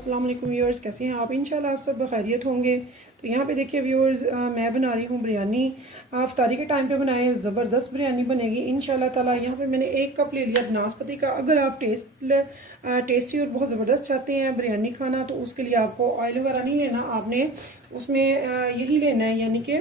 अस्सलाम वालेकुम व्यूअर्स, कैसे हैं आप? इंशाल्लाह आप सब खैरियत होंगे। तो यहाँ पे देखिए व्यूअर्स, मैं बना रही हूँ बिरयानी। इफ्तारी के टाइम पे बनाए, ज़बरदस्त बिरयानी बनेगी इंशाल्लाह ताला। यहाँ पे मैंने 1 कप ले लिया नाशपाती का। अगर आप टेस्टी और बहुत ज़बरदस्त चाहते हैं बिरयानी खाना, तो उसके लिए आपको ऑयल वगैरह नहीं लेना, आपने उसमें यही लेना है, यानी कि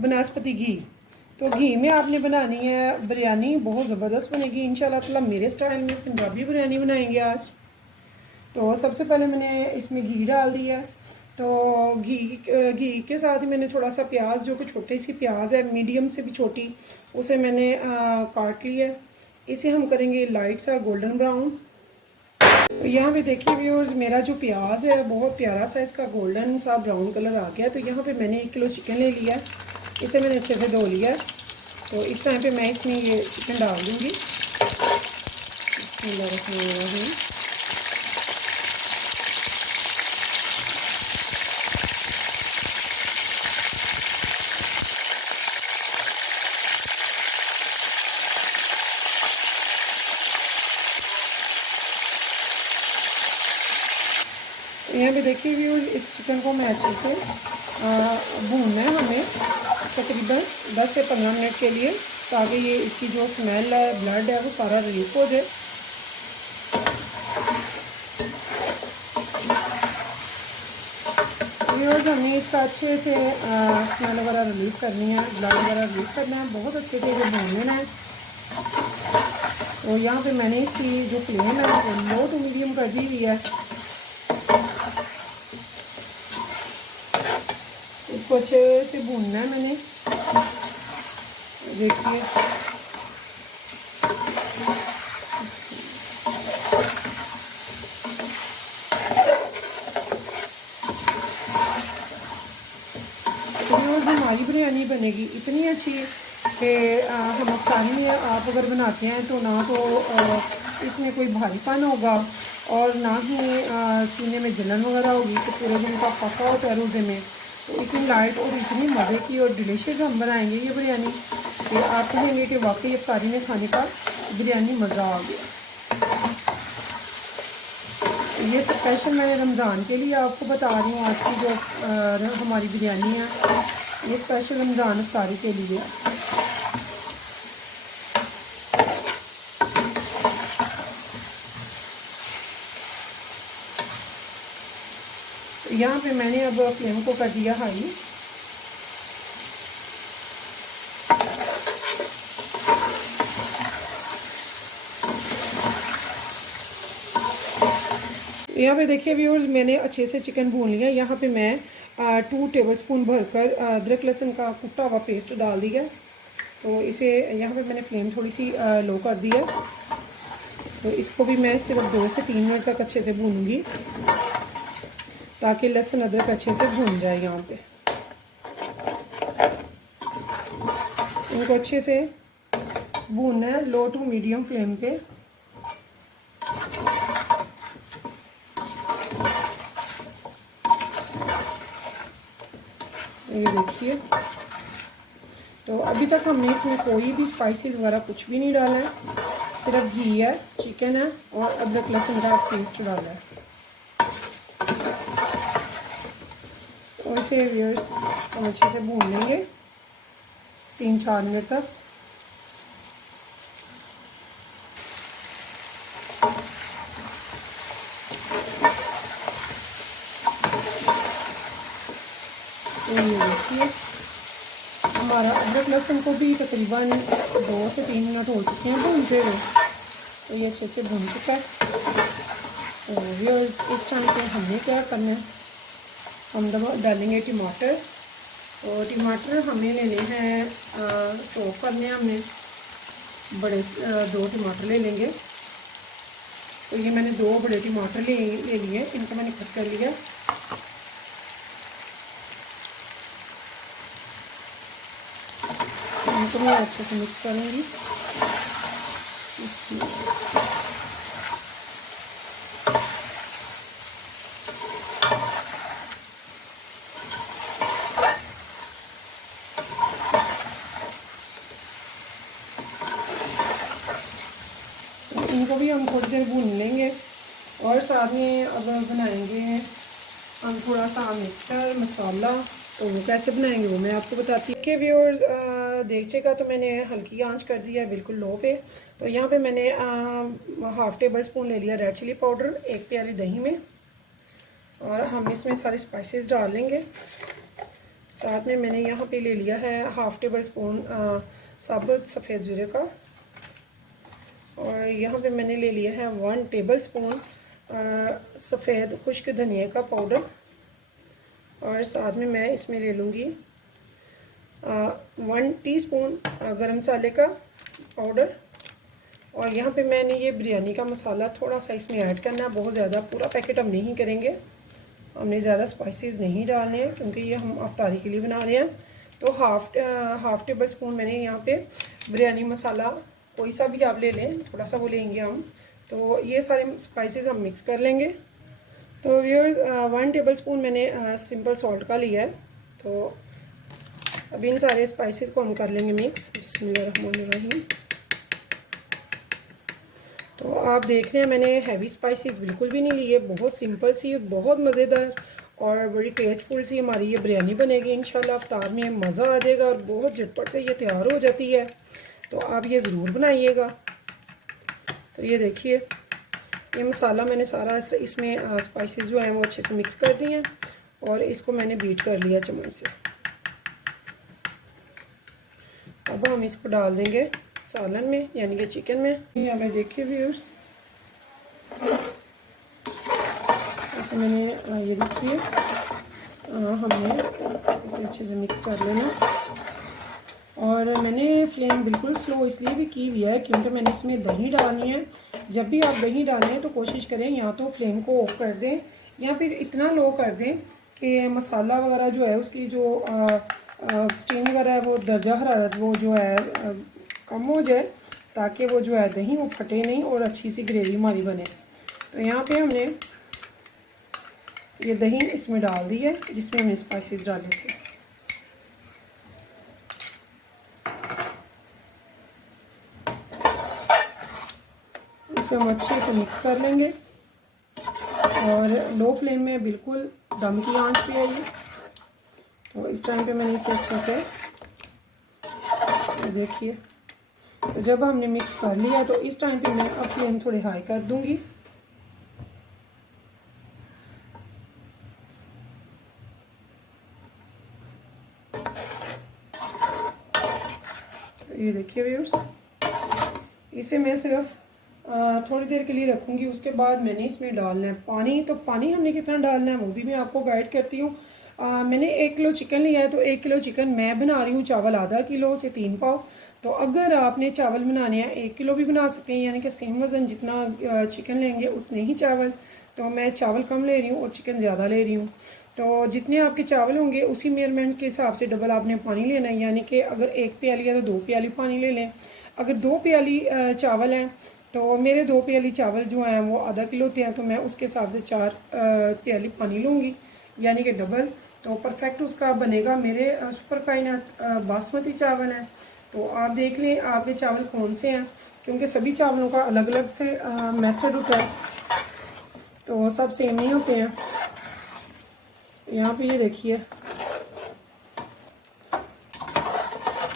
बनास्पति घी। तो घी में आपने बनानी है बिरयानी, बहुत ज़बरदस्त बनेगी इंशाल्लाह ताला। मेरे स्टाइल में पंजाबी बिरयानी बनाएंगे आज। तो सबसे पहले मैंने इसमें घी डाल दिया। तो घी के साथ ही मैंने थोड़ा सा प्याज, जो कि छोटी सी प्याज है, मीडियम से भी छोटी, उसे मैंने काट लिया। इसे हम करेंगे लाइट सा गोल्डन ब्राउन। तो यहाँ पे देखिए व्यूअर्स, मेरा जो प्याज है बहुत प्यारा सा इसका गोल्डन सा ब्राउन कलर आ गया। तो यहाँ पे मैंने 1 किलो चिकन ले लिया, इसे मैंने अच्छे से धो लिया। तो इस टाइम पे मैं इसमें ये चिकन डाल दूँगी। बिस्मिल्लाहिर्रहमानिर्रहीम। यहाँ पे देखिए व्यूअर्स, इस चिकन को मैं अच्छे से भूनना है हमें तकरीबन 10 से 15 मिनट के लिए, ताकि ये इसकी जो स्मेल है, ब्लड है, वो सारा रिलीफ हो जाए। व्यूअर्स, हमें इसका अच्छे से स्मेल वगैरह रिलीफ करनी है, ब्लड वगैरह रिलीफ करना है, बहुत अच्छे से इसे भून लेना है। तो यहाँ पे मैंने इसकी जो फ्लेम है वो लो टू मीडियम कर दी हुई है। इसको अच्छे से भूनना है मैंने। देखिए हमारी बिरयानी बनेगी इतनी अच्छी कि हम अफ्तारी में आप अगर बनाते हैं तो ना तो इसमें कोई भारीपन होगा और ना ही सीने में जलन वगैरह होगी। तो पूरे दिन का पका होता है रोज़े में, तो इतनी लाइट और इतनी मज़े की और डिलीशियस हम बनाएंगे ये बिरयानी कि आप कहेंगे कि वाकई इफ्तारी में खाने का बिरयानी मज़ा आ गया। ये स्पेशल मैं रमज़ान के लिए आपको बता रही हूँ। आज की जो हमारी बिरयानी है, ये स्पेशल रमज़ान इफ्तारी के लिए। तो यहाँ पे मैंने अब फ्लेम को कर दिया हाई। यहाँ पे देखिए व्यूअर्स, मैंने अच्छे से चिकन भून लिया। यहाँ पे मैं 2 टेबलस्पून भरकर अदरक लहसुन का कुटा हुआ पेस्ट डाल दिया। तो इसे यहाँ पे मैंने फ्लेम थोड़ी सी लो कर दिया। तो इसको भी मैं सिर्फ 2 से 3 मिनट तक अच्छे से भूनूंगी, ताकि लहसुन अदरक अच्छे से भून जाए। यहाँ पे इनको अच्छे से भूनना है लो टू मीडियम फ्लेम पे। ये देखिए, तो अभी तक हमने इसमें कोई भी स्पाइसेस वगैरह कुछ भी नहीं डाला है, सिर्फ घी है, चिकन है और अदरक लहसुन का पेस्ट डाला है। और इसे व्यूअर्स हम अच्छे से भून लेंगे 3-4 मिनट तक। तो ये देखिए, हमारा अदरक लहसुन को भी तकरीबन 2 से 3 मिनट हो चुके हैं भूनते हुए। तो ये अच्छे से भून चुका है। तो व्यूअर्स, इस टाइम पे हमने क्या करना है, हम डालेंगे टमाटर। तो टमाटर हमें लेने हैं, चॉप करने हैं हमने, बड़े 2 टमाटर ले लेंगे। तो ये मैंने 2 बड़े टमाटर ले लिए, इनको मैंने कट कर लिया। इनको मैं अच्छे से मिक्स करूँगी। इनको भी हम थोड़ी देर भून लेंगे और साथ में अब बनाएंगे हम थोड़ा सा मिक्सर मसाला। तो वो कैसे बनाएंगे वो मैं आपको बताती हूँ। कि व्यूअर्स देगचे का तो मैंने हल्की आंच कर दिया है बिल्कुल लो पे। तो यहाँ पे मैंने हाफ़ टेबल स्पून ले लिया रेड चिली पाउडर, 1 प्याली दही में, और हम इसमें सारे स्पाइसेस डाल लेंगे। साथ में मैंने यहाँ पे ले लिया है हाफ़ टेबल स्पून साबुत सफ़ेद जीरे का, और यहाँ पे मैंने ले लिया है 1 टेबल स्पून सफ़ेद खुश्क धनिया का पाउडर, और साथ में मैं इसमें ले लूँगी 1 टीस्पून गरम मसाले का पाउडर। और यहाँ पे मैंने ये बिरयानी का मसाला थोड़ा सा इसमें ऐड करना है, बहुत ज़्यादा पूरा पैकेट हम नहीं करेंगे, हमने ज़्यादा स्पाइसेस नहीं डालने हैं क्योंकि ये हम अफ्तारी के लिए बना रहे हैं। तो हाफ़ टेबल स्पून मैंने यहाँ पे बिरयानी मसाला कोई सा भी आप ले लें, थोड़ा सा वो लेंगे हम। तो ये सारे स्पाइसेस हम मिक्स कर लेंगे। तो व्यूअर्स 1 टेबल स्पून मैंने सिंपल सॉल्ट का लिया है। तो अब इन सारे स्पाइसेस को हम कर लेंगे मिक्स। बिस्मिल्लाहिर्रहमानिर्रहीम। तो आप देख रहे हैं मैंने हैवी स्पाइसेस बिल्कुल भी नहीं लिए, बहुत सिंपल सी, बहुत मज़ेदार और बड़ी टेस्टफुल सी हमारी ये बिरयानी बनेगी इंशाल्लाह। अफ्तार में मज़ा आ जाएगा और बहुत झटपट से ये तैयार हो जाती है। तो आप ये ज़रूर बनाइएगा। तो ये देखिए ये मसाला मैंने सारा इसमें स्पाइसेस जो हैं वो अच्छे से मिक्स कर दिए हैं, और इसको मैंने बीट कर लिया चम्मच से। अब हम इसको डाल देंगे सालन में, यानी कि चिकन में। यहाँ पे देखिए व्यूअर्स, ऐसे मैंने ये देखिए हमने इसे अच्छे से मिक्स कर लेना। और मैंने फ्लेम बिल्कुल स्लो इसलिए भी की हुई है क्योंकि मैंने इसमें दही डालनी है। जब भी आप दही डालें तो कोशिश करें या तो फ्लेम को ऑफ कर दें या फिर इतना लो कर दें कि मसाला वगैरह जो है उसकी जो स्टीम वगैरह है वो दर्जा हरारत वो जो है कम हो जाए, ताकि वो जो है दही वो फटे नहीं और अच्छी सी ग्रेवी हमारी बने। तो यहाँ पे हमने ये दही इसमें डाल दी है जिसमें हमने स्पाइसेस डाले थे। इसे हम अच्छे से मिक्स कर लेंगे और लो फ्लेम में बिल्कुल दम की आंच पे है ये। तो इस टाइम पे मैंने इसे अच्छे से देखिए, तो जब हमने मिक्स कर लिया तो इस टाइम पे मैं अब फ्लेम थोड़ी हाई कर दूंगी। तो ये देखिए व्यूअर्स, इसे मैं सिर्फ थोड़ी देर के लिए रखूंगी। उसके बाद मैंने इसमें डालना है पानी। तो पानी हमने कितना डालना है वो भी मैं आपको गाइड करती हूँ। मैंने 1 किलो चिकन लिया है, तो 1 किलो चिकन मैं बना रही हूँ, चावल आधा किलो से 3 पाव। तो अगर आपने चावल बनाने हैं 1 किलो भी बना सकते हैं, यानी कि सेम वज़न जितना चिकन लेंगे उतने ही चावल। तो मैं चावल कम ले रही हूँ और चिकन ज़्यादा ले रही हूँ। तो जितने आपके चावल होंगे उसी मेजरमेंट के हिसाब से डबल आपने पानी लेना है, यानी कि अगर 1 प्याली है तो 2 प्याली पानी ले लें। अगर 2 प्याली चावल हैं तो मेरे 2 प्याली चावल जो हैं वो आधा किलो थे हैं, तो मैं उसके हिसाब से 4 प्याली पानी लूँगी, यानी कि डबल। तो परफेक्ट उसका बनेगा। मेरे सुपर फाइन बासमती चावल हैं। तो आप देख लें आपके चावल कौन से हैं, क्योंकि सभी चावलों का अलग अलग से मेथड होता है, तो सब सेम नहीं होते हैं। यहाँ पे ये देखिए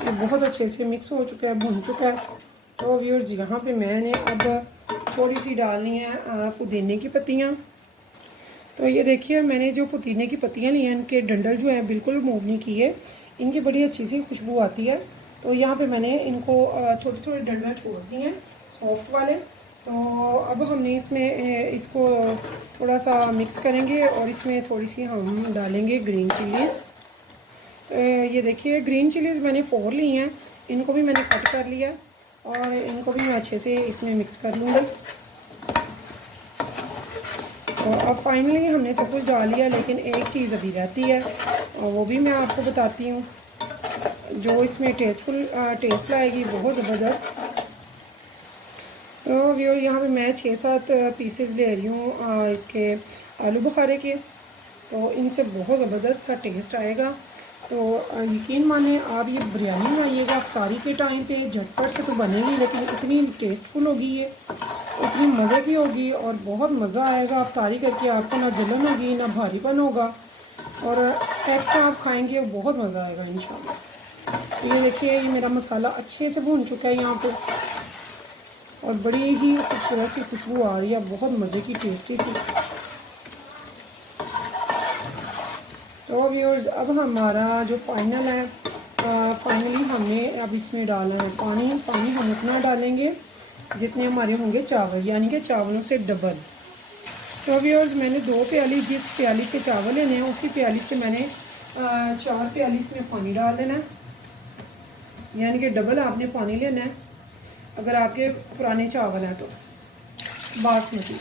ये बहुत अच्छे से मिक्स हो चुका है, भुन चुका है। तो व्यूअर्स यहाँ पे मैंने अब थोड़ी सी डालनी है पुदीने की पत्तियाँ। तो ये देखिए मैंने जो पुदीने की पत्तियाँ ली हैं इनके डंडल जो है बिल्कुल मूव नहीं किए, इनकी बड़ी अच्छी सी खुशबू आती है। तो यहाँ पे मैंने इनको थोड़े थोड़े डंडल छोड़ दिए हैं सॉफ्ट वाले। तो अब हमने इसमें इसको थोड़ा सा मिक्स करेंगे और इसमें थोड़ी सी हम डालेंगे ग्रीन चिलीज़। ये देखिए ग्रीन चिलीज़ मैंने 4 ली हैं, इनको भी मैंने कट कर लिया और इनको भी मैं अच्छे से इसमें मिक्स कर लूँगी। तो अब फाइनली हमने सब कुछ डाल लिया, लेकिन एक चीज़ अभी रहती है और वो भी मैं आपको बताती हूँ जो इसमें टेस्ट लाएगी बहुत ज़बरदस्त। तो व्यूअर यहाँ पे मैं 6-7 पीसेस ले रही हूँ इसके आलू बुखारे के। तो इनसे बहुत ज़बरदस्त सा टेस्ट आएगा। तो यकीन माने आप ये बिरयानी बनाइएगा अफ्तारी के टाइम पे, झटपट से तो बनेगी लेकिन इतनी टेस्टफुल होगी ये। इतनी मज़े की होगी और बहुत मज़ा आएगा। अफ्तारी करके आपको ना जलन होगी ना भारीपन होगा, और एक्स्ट्रा आप खाएंगे बहुत मज़ा आएगा इंशाल्लाह। ये देखिए, ये मेरा मसाला अच्छे से भून चुका है यहाँ पे, और बड़ी ही खूबसूरत सी खुशबू आ रही है, बहुत मज़े की टेस्टी सी। तो व्यूअर्स, अब हमारा जो फाइनल है, फाइनली हमने अब इसमें डालना है पानी। पानी हम उतना डालेंगे जितने हमारे होंगे चावल, यानी कि चावलों से डबल। तो व्यूअर्स, मैंने 2 प्याली, जिस प्याली से चावल लेने हैं उसी प्याली से मैंने 4 प्याली इसमें पानी डाल देना है, यानी कि डबल आपने पानी लेना है अगर आपके पुराने चावल हैं तो। बासमती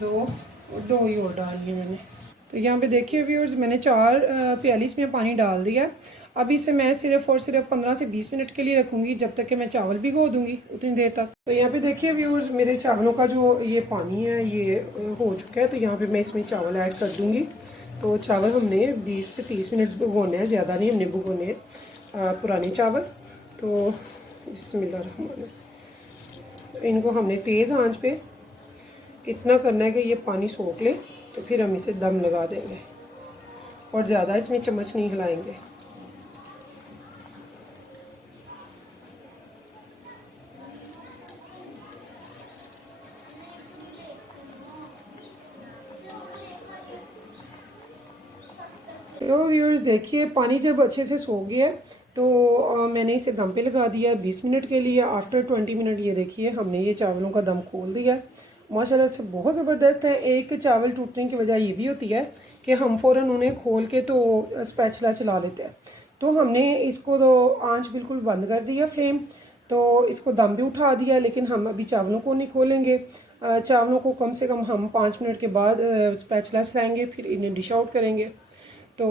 2 ही और डाल दिए मैंने। तो यहाँ पे देखिए व्यूअर्स, मैंने 4 प्याली इसमें पानी डाल दिया। अभी से मैं सिर्फ और सिर्फ 15 से 20 मिनट के लिए रखूँगी, जब तक कि मैं चावल भिगो दूँगी उतनी देर तक। तो यहाँ पे देखिए व्यूअर्स, मेरे चावलों का जो ये पानी है ये हो चुका है। तो यहाँ पे मैं इसमें चावल ऐड कर दूँगी। तो चावल हमने 20 से 30 मिनट भिगोने हैं, ज़्यादा नहीं हमने भिगोने हैं पुराने चावल। तो बिस्मिल्लाह, इनको हमने तेज़ आंच पे इतना करना है कि ये पानी सोख ले, तो फिर हम इसे दम लगा देंगे और ज़्यादा इसमें चम्मच नहीं हिलाएंगे। तो व्यूअर्स देखिए, पानी जब अच्छे से सूख गया है तो मैंने इसे दम पे लगा दिया 20 मिनट के लिए। आफ्टर 20 मिनट ये देखिए हमने ये चावलों का दम खोल दिया है। माशाल्लाह से बहुत ज़बरदस्त है। एक चावल टूटने की वजह ये भी होती है कि हम फ़ौरन उन्हें खोल के तो स्पैचुला चला लेते हैं। तो हमने इसको तो आंच बिल्कुल बंद कर दिया फ्लेम, तो इसको दम भी उठा दिया, लेकिन हम अभी चावलों को नहीं खोलेंगे। चावलों को कम से कम हम 5 मिनट के बाद स्पैचुला चलाएँगे, फिर इन्हें डिश आउट करेंगे। तो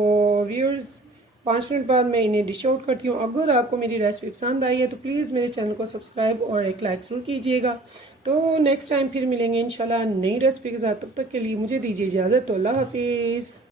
व्यूअर्स, 5 मिनट बाद मैं इन्हें डिश आउट करती हूँ। अगर आपको मेरी रेसिपी पसंद आई है तो प्लीज़ मेरे चैनल को सब्सक्राइब और एक लाइक ज़रूर कीजिएगा। तो नेक्स्ट टाइम फिर मिलेंगे इंशाल्लाह नई रेसिपी के साथ। तब तक के लिए मुझे दीजिए इजाज़त। तो अल्लाह हाफिज़।